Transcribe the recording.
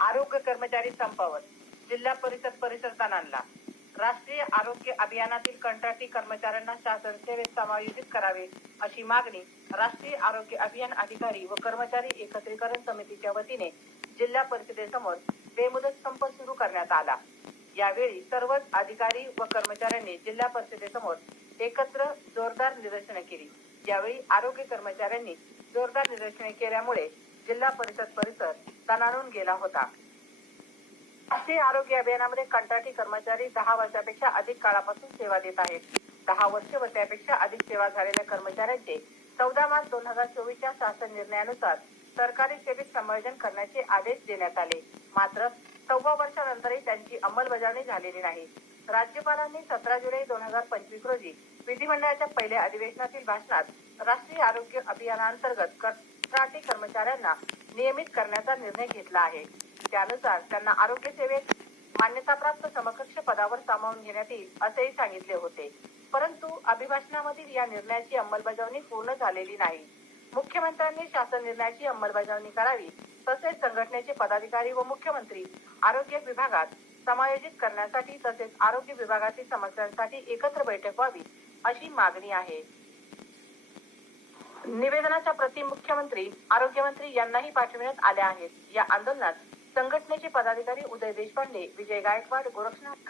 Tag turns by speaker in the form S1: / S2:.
S1: आरोग्य कर्मचारी संपावर जिल्हा परिषद परिसरात आणला राष्ट्रीय आरोग्य अभियानातील कंत्राटी कर्मचाऱ्यांना शासन सेवेत समायोजित करावे अशी मागणी राष्ट्रीय आरोग्य अभियान अधिकारी व कर्मचारी एकत्रीकरण समितीच्या वतीने जिल्हा परिषदेसमोर बेमुदत संप सुरू करण्यात आला. यावेळी सर्वच अधिकारी व कर्मचाऱ्यांनी जिल्हा परिषदेसमोर एकत्र जोरदार निदर्शने केली. यावेळी आरोग्य कर्मचाऱ्यांनी जोरदार निदर्शने केल्यामुळे जिल्हा परिषद परिसर तणाणून गेला होता. राष्ट्रीय आरोग्य अभियानामध्ये कंत्राटी कर्मचारी दहा वर्षापेक्षा अधिक काळापासून सेवा देत आहेत. दहा वर्ष व त्यापेक्षा अधिक सेवा झालेल्या कर्मचाऱ्यांचे चौदा मार्च दोन हजार चोवीसच्या शासन निर्णयानुसार सरकारी सेवेत समायोजन करण्याचे आदेश देण्यात आले. मात्र सव्वा वर्षानंतरही त्यांची अंमलबजावणी झालेली नाही. राज्यपालांनी सतरा जुलै दोन हजार पंचवीस रोजी विधिमंडळाच्या पहिल्या अधिवेशनातील भाषणात राष्ट्रीय आरोग्य अभियानांतर्गत कंत्राटी कर्मचाऱ्यांना नियमित करण्याचा निर्णय घेतला आहे. त्यानुसार त्यांना आरोग्य सेवेत मान्यताप्राप्त समकक्ष पदावर सामावून घेण्यात येईल असेही सांगितले होते. परंतु अभिभाषणामधील या निर्णयाची अंमलबजावणी पूर्ण झालेली नाही. मुख्यमंत्र्यांनी शासन निर्णयाची अंमलबजावणी करावी तसेच संघटनेचे पदाधिकारी व मुख्यमंत्री आरोग्य विभागात समायोजित करण्यासाठी तसेच आरोग्य विभागातील समस्यांसाठी एकत्र बैठक व्हावी अशी मागणी आहे. निवेदनाच्या प्रति मुख्यमंत्री आरोग्यमंत्री यांनाही पाठविण्यात आल्या आहेत. या आंदोलनात संघटनेचे पदाधिकारी उदय देशपांडे विजय गायकवाड गोरक्षनाथ